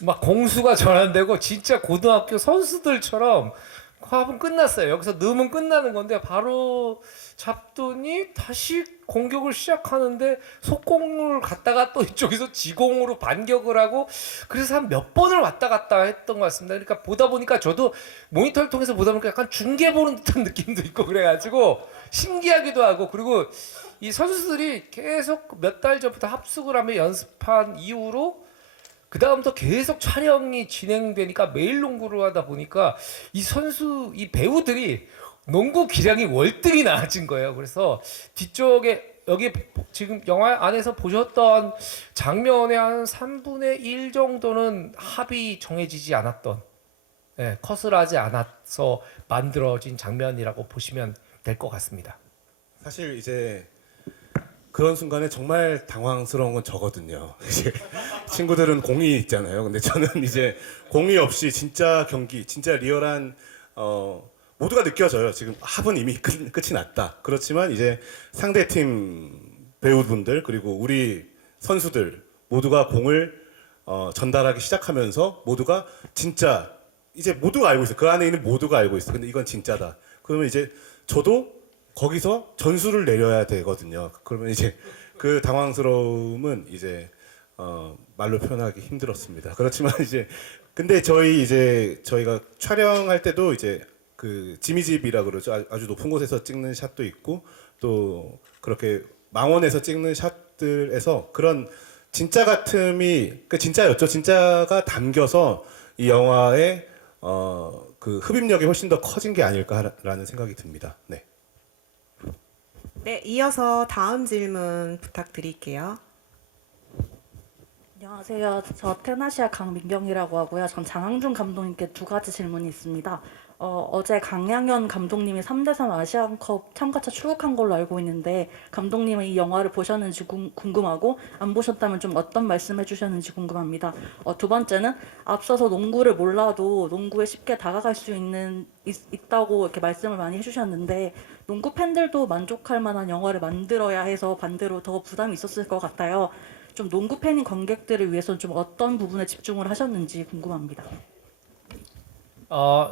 막 공수가 전환되고 진짜 고등학교 선수들처럼 합은 끝났어요. 여기서 넣으면 끝나는 건데 바로 잡더니 다시 공격을 시작하는데 속공을 갔다가 또 이쪽에서 지공으로 반격을 하고 그래서 한 몇 번을 왔다 갔다 했던 것 같습니다. 그러니까 보다 보니까 저도 모니터를 통해서 보다 보니까 약간 중계 보는 듯한 느낌도 있고 그래가지고 신기하기도 하고 그리고 이 선수들이 계속 몇 달 전부터 합숙을 하며 연습한 이후로 그 다음부터 계속 촬영이 진행되니까 매일 농구를 하다 보니까 이 배우들이 농구 기량이 월등히 나아진 거예요. 그래서 뒤쪽에 여기 지금 영화 안에서 보셨던 장면의 한 3분의 1 정도는 합이 정해지지 않았던 컷을 하지 않아서 만들어진 장면이라고 보시면 될 것 같습니다. 사실 이제 그런 순간에 정말 당황스러운 건 저거든요. 이제 친구들은 공이 있잖아요. 근데 저는 이제 공이 없이 진짜 경기, 진짜 리얼한 모두가 느껴져요. 지금 합은 이미 끝이 났다. 그렇지만 이제 상대팀 배우분들 그리고 우리 선수들 모두가 공을 전달하기 시작하면서 모두가 진짜 이제 모두가 알고 있어. 그 안에 있는 모두가 알고 있어. 근데 이건 진짜다. 그러면 이제 저도 거기서 전술을 내려야 되거든요. 그러면 이제 그 당황스러움은 이제 말로 표현하기 힘들었습니다. 그렇지만 이제 근데 저희가 촬영할 때도 이제 그 지미집이라 그러죠. 아주 높은 곳에서 찍는 샷도 있고 또 그렇게 망원에서 찍는 샷들에서 그런 진짜 같음이 그 진짜였죠. 진짜가 담겨서 이 영화의 그 흡입력이 훨씬 더 커진 게 아닐까라는 생각이 듭니다. 네. 네, 이어서 다음 질문 부탁드릴게요. 안녕하세요. 저 테나시아 강민경이라고 하고요. 전 장항준 감독님께 두 가지 질문이 있습니다. 어제 강양현 감독님이 3대3 아시안컵 참가차 출국한 걸로 알고 있는데 감독님은 이 영화를 보셨는지 궁금하고 안 보셨다면 좀 어떤 말씀해 주셨는지 궁금합니다. 두 번째는 앞서서 농구를 몰라도 농구에 쉽게 다가갈 수 있다고 이렇게 말씀을 많이 해주셨는데 농구 팬들도 만족할 만한 영화를 만들어야 해서 반대로 더 부담이 있었을 것 같아요. 좀 농구 팬인 관객들을 위해서는 좀 어떤 부분에 집중을 하셨는지 궁금합니다.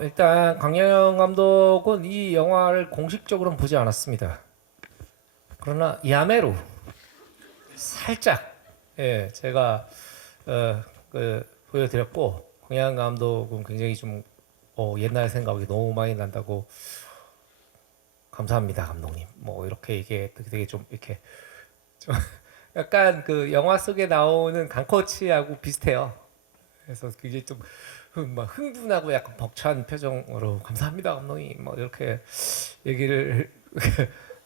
일단 강영영 감독은 이 영화를 공식적으로는 보지 않았습니다. 그러나 야매로 살짝 제가 보여드렸고 강영영 감독은 굉장히 좀 옛날 생각이 너무 많이 난다고 감사합니다 감독님. 뭐 이렇게 이게 되게 좀 이렇게 좀 약간 그 영화 속에 나오는 강코치하고 비슷해요. 그래서 굉장히 좀 막 흥분하고 약간 벅찬 표정으로 감사합니다 감독님 뭐 이렇게 얘기를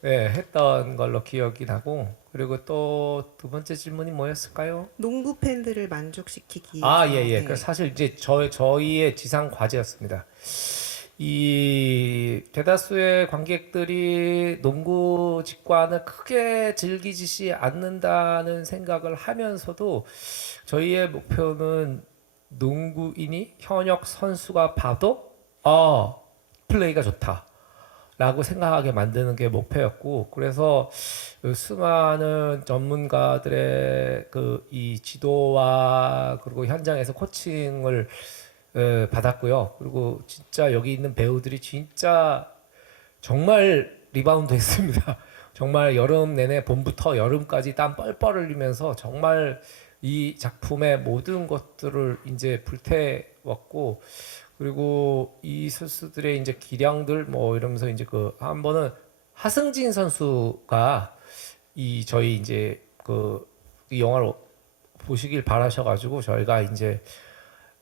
했던 걸로 기억이 나고 그리고 또 두 번째 질문이 뭐였을까요? 농구 팬들을 만족시키기. 예. 네. 그 사실 이제 저희의 지상 과제였습니다. 이 대다수의 관객들이 농구 직관을 크게 즐기지 않는다는 생각을 하면서도 저희의 목표는 농구인이 현역 선수가 봐도 플레이가 좋다라고 생각하게 만드는 게 목표였고 그래서 수많은 전문가들의 이 지도와 그리고 현장에서 코칭을 받았고요. 그리고 진짜 여기 있는 배우들이 진짜 정말 리바운드 했습니다. 정말 여름 내내 봄부터 여름까지 땀 뻘뻘 흘리면서 정말 이 작품의 모든 것들을 이제 불태웠고 그리고 이 선수들의 이제 기량들 뭐 이러면서 이제 한 번은 하승진 선수가 저희 이제 이 영화를 보시길 바라셔가지고 저희가 이제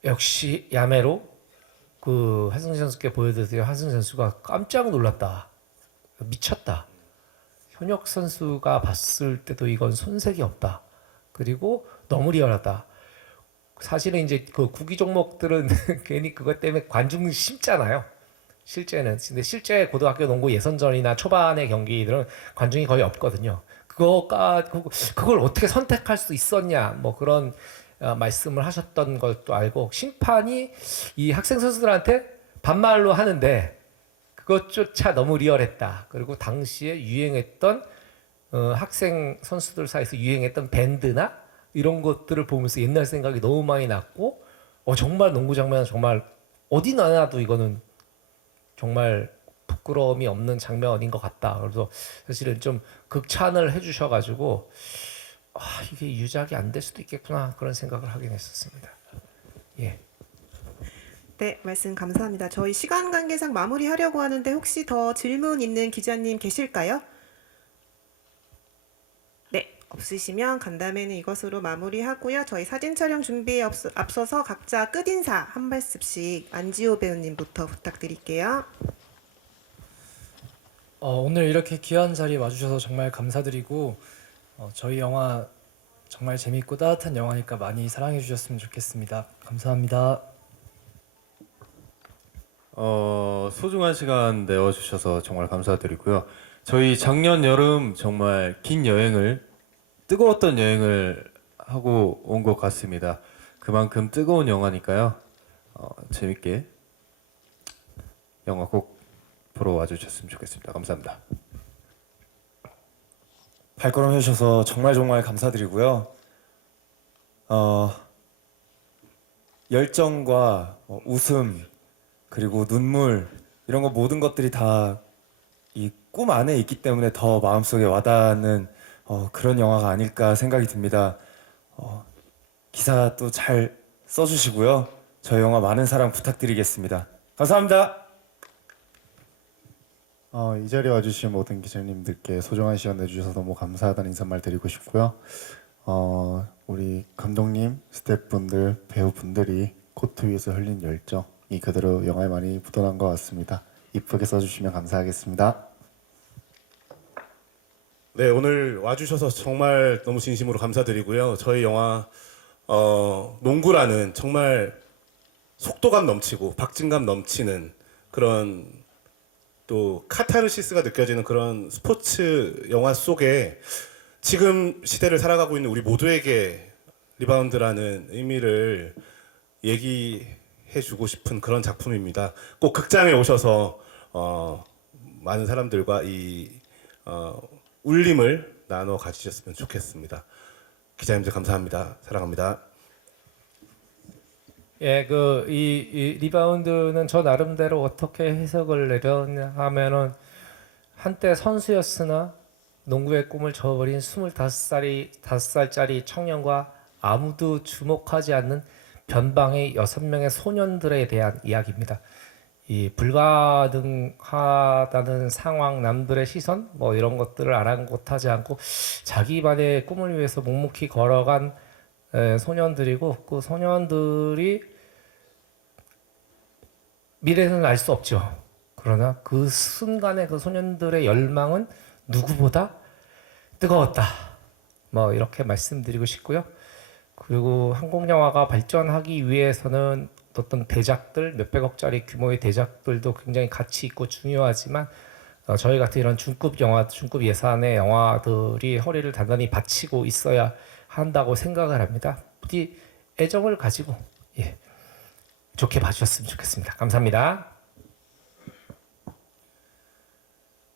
역시 야매로 하승진 선수께 보여드렸더니 하승진 선수가 깜짝 놀랐다. 미쳤다. 현역 선수가 봤을 때도 이건 손색이 없다. 그리고 너무 리얼하다. 사실은 이제 구기 종목들은 괜히 그것 때문에 관중 심잖아요. 실제는. 근데 실제 고등학교 농구 예선전이나 초반의 경기들은 관중이 거의 없거든요. 그걸 어떻게 선택할 수 있었냐. 뭐 그런 말씀을 하셨던 것도 알고 심판이 이 학생 선수들한테 반말로 하는데 그것조차 너무 리얼했다. 그리고 당시에 유행했던 학생 선수들 사이에서 유행했던 밴드나 이런 것들을 보면서 옛날 생각이 너무 많이 났고 정말 농구 장면은 정말 어디 나나도 이거는 정말 부끄러움이 없는 장면인 것 같다. 그래서 사실은 좀 극찬을 해주셔가지고 이게 유작이 안 될 수도 있겠구나 그런 생각을 하긴 했었습니다. 예. 네, 말씀 감사합니다. 저희 시간 관계상 마무리하려고 하는데 혹시 더 질문 있는 기자님 계실까요? 네, 없으시면 간담회는 이것으로 마무리하고요. 저희 사진 촬영 준비에 앞서서 각자 끝인사 한 말씀씩 안지호 배우님부터 부탁드릴게요. 오늘 이렇게 귀한 자리에 와주셔서 정말 감사드리고 저희 영화 정말 재밌고 따뜻한 영화니까 많이 사랑해 주셨으면 좋겠습니다. 감사합니다. 소중한 시간 내어주셔서 정말 감사드리고요. 저희 작년 여름 정말 긴 여행을, 뜨거웠던 여행을 하고 온 것 같습니다. 그만큼 뜨거운 영화니까요. 재밌게 영화 꼭 보러 와주셨으면 좋겠습니다. 감사합니다. 발걸음 해주셔서 정말 정말 감사드리고요. 열정과 웃음 그리고 눈물 이런 거 모든 것들이 다 이 꿈 안에 있기 때문에 더 마음속에 와닿는 그런 영화가 아닐까 생각이 듭니다. 기사 또 잘 써주시고요. 저희 영화 많은 사랑 부탁드리겠습니다. 감사합니다. 이 자리에 와주신 모든 기자님들께 소중한 시간 내주셔서 너무 감사하다는 인사말 드리고 싶고요. 우리 감독님, 스태프분들, 배우분들이 코트 위에서 흘린 열정이 그대로 영화에 많이 묻어난 것 같습니다. 이쁘게 써주시면 감사하겠습니다. 네, 오늘 와주셔서 정말 너무 진심으로 감사드리고요. 저희 영화 농구라는 정말 속도감 넘치고 박진감 넘치는 그런 또 카타르시스가 느껴지는 그런 스포츠 영화 속에 지금 시대를 살아가고 있는 우리 모두에게 리바운드라는 의미를 얘기해주고 싶은 그런 작품입니다. 꼭 극장에 오셔서 많은 사람들과 이 울림을 나눠 가지셨으면 좋겠습니다. 기자님들 감사합니다. 사랑합니다. 예, 이 리바운드는 저 나름대로 어떻게 해석을 내렸냐 하면은 한때 선수였으나 농구의 꿈을 저버린 25살짜리 청년과 아무도 주목하지 않는 변방의 6명의 소년들에 대한 이야기입니다. 이 불가능하다는 상황, 남들의 시선, 뭐 이런 것들을 아랑곳하지 않고 자기만의 꿈을 위해서 묵묵히 걸어간 소년들이고, 그 소년들이 미래는 알 수 없죠. 그러나 그 순간에 그 소년들의 열망은 누구보다 뜨거웠다. 뭐 이렇게 말씀드리고 싶고요. 그리고 한국 영화가 발전하기 위해서는 어떤 대작들, 몇백억짜리 규모의 대작들도 굉장히 가치 있고 중요하지만 저희 같은 이런 중급 영화, 중급 예산의 영화들이 허리를 단단히 받치고 있어야 한다고 생각을 합니다. 부디 애정을 가지고 좋게 봐주셨으면 좋겠습니다. 감사합니다.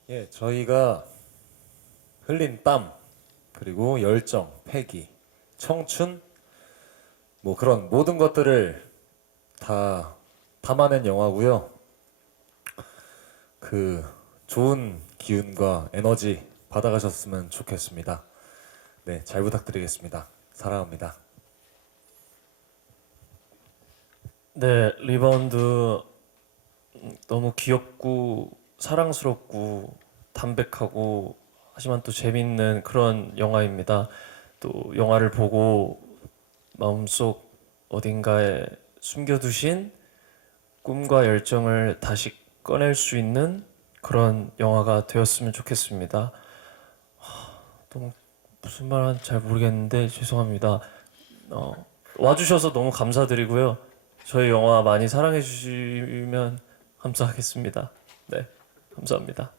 예, 저희가 흘린 땀 그리고 열정, 패기, 청춘 뭐 그런 모든 것들을 다 담아낸 영화고요. 그 좋은 기운과 에너지 받아가셨으면 좋겠습니다. 네, 잘 부탁드리겠습니다. 사랑합니다. 네, 리바운드 너무 귀엽고 사랑스럽고 담백하고 하지만 또 재밌는 그런 영화입니다. 또 영화를 보고 마음속 어딘가에 숨겨두신 꿈과 열정을 다시 꺼낼 수 있는 그런 영화가 되었으면 좋겠습니다. 너무 무슨 말하는지 잘 모르겠는데 죄송합니다. 와주셔서 너무 감사드리고요. 저희 영화 많이 사랑해 주시면 감사하겠습니다. 네, 감사합니다.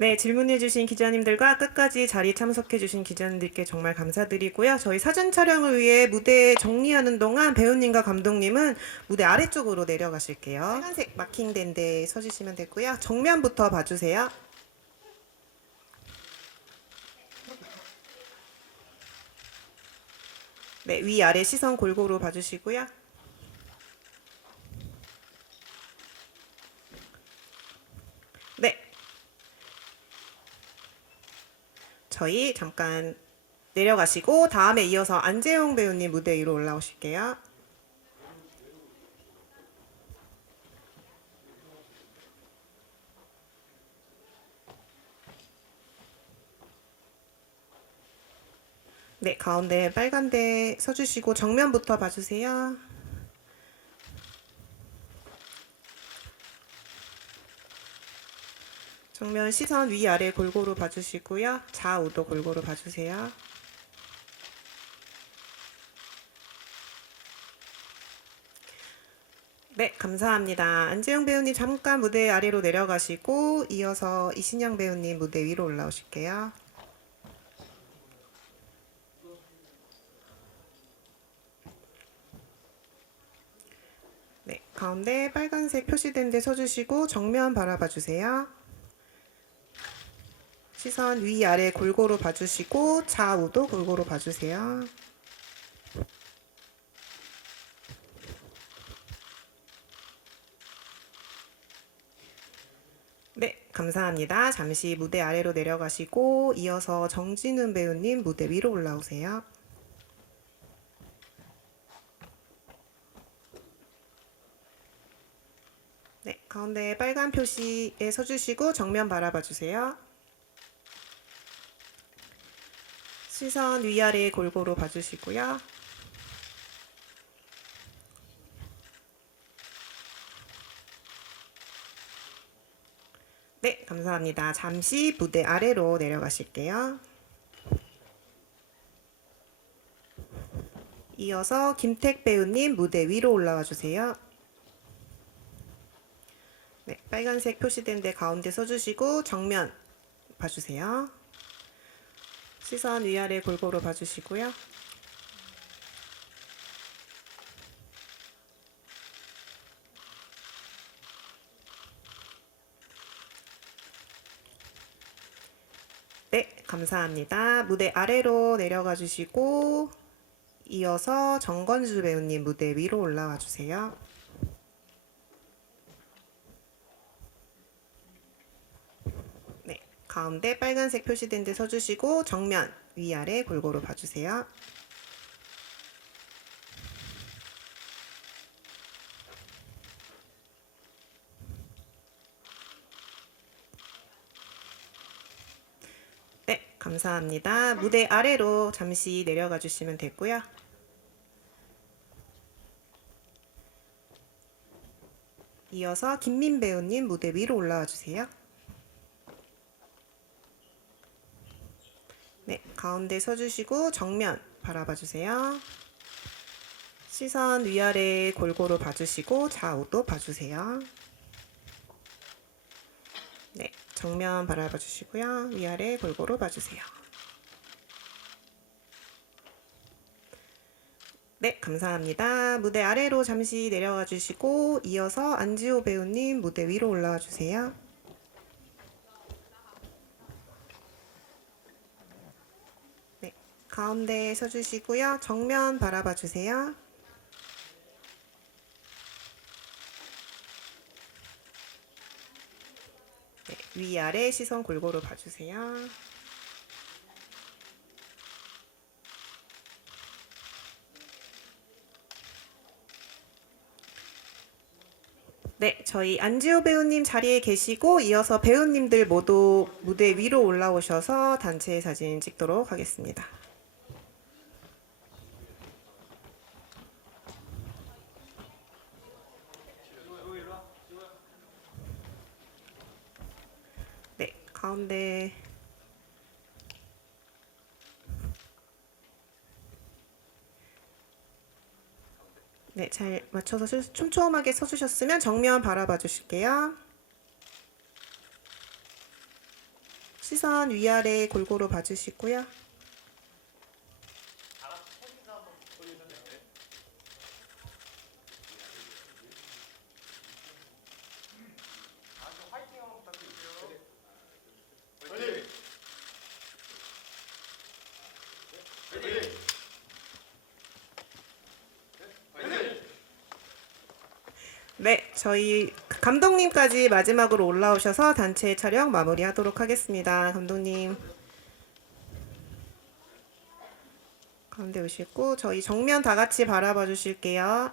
네, 질문해주신 기자님들과 끝까지 자리 참석해주신 기자님들께 정말 감사드리고요. 저희 사전 촬영을 위해 무대 정리하는 동안 배우님과 감독님은 무대 아래쪽으로 내려가실게요. 빨간색 마킹된 데 서주시면 되고요. 정면부터 봐주세요. 네, 위아래 시선 골고루 봐주시고요. 네. 저희 잠깐 내려가시고 다음에 이어서 안재용 배우님 무대 위로 올라오실게요. 네, 가운데 빨간 데 서주시고 정면부터 봐주세요. 정면 시선 위아래 골고루 봐주시고요. 좌우도 골고루 봐주세요. 네, 감사합니다. 감사합니다. 안재영 배우님 잠깐 무대 아래로 내려가시고 이어서 이신영 배우님 무대 위로 올라오실게요. 네, 가운데 빨간색 표시된 데 서주시고 정면 바라봐 주세요. 시선 위아래 골고루 봐주시고 좌우도 골고루 봐주세요. 네, 감사합니다. 잠시 무대 아래로 내려가시고 이어서 정진훈 배우님 무대 위로 올라오세요. 네, 가운데 빨간 표시에 서주시고 정면 바라봐 주세요. 시선 위아래 골고루 봐주시고요. 네, 감사합니다. 잠시 무대 아래로 내려가실게요. 이어서 김택 배우님 무대 위로 올라와 주세요. 네, 빨간색 표시된 데 가운데 서주시고 정면 봐주세요. 시선 위아래 골고루 봐주시고요. 네, 감사합니다. 무대 아래로 내려가 주시고 이어서 정건주 배우님 무대 위로 올라와 주세요. 네, 가운데 빨간색 표시된 데 서주시고 정면 위아래 골고루 봐주세요. 네, 감사합니다. 무대 아래로 잠시 내려가 주시면 되고요. 이어서 김민 배우님 무대 위로 올라와 주세요. 네, 가운데 서주시고 정면 바라봐 주세요. 시선 위아래 골고루 봐주시고 좌우도 봐주세요. 네, 정면 바라봐 주시고요. 위아래 골고루 봐주세요. 네, 감사합니다. 무대 아래로 잠시 내려와 주시고 이어서 안지호 배우님 무대 위로 올라와 주세요. 네, 가운데 서주시고요. 정면 바라봐 주세요. 네, 위아래 시선 골고루 봐주세요. 네, 저희 안지호 배우님 자리에 계시고 이어서 배우님들 모두 무대 위로 올라오셔서 단체 사진 찍도록 하겠습니다. 네, 가운데 네, 잘 맞춰서 촘촘하게 서주셨으면 정면 바라봐 주실게요. 시선 위아래 골고루 봐주시고요. 네, 저희 감독님까지 마지막으로 올라오셔서 단체 촬영 마무리하도록 하겠습니다. 감독님 가운데 오시고 저희 정면 다 같이 바라봐 주실게요.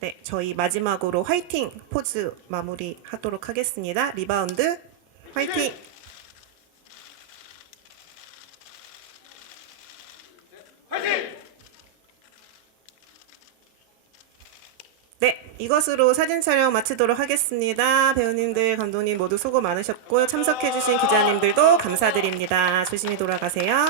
네, 저희 마지막으로 화이팅 포즈 마무리하도록 하겠습니다. 리바운드 화이팅! 네, 이것으로 사진 촬영 마치도록 하겠습니다. 배우님들, 감독님 모두 수고 많으셨고요. 참석해주신 기자님들도 감사드립니다. 조심히 돌아가세요.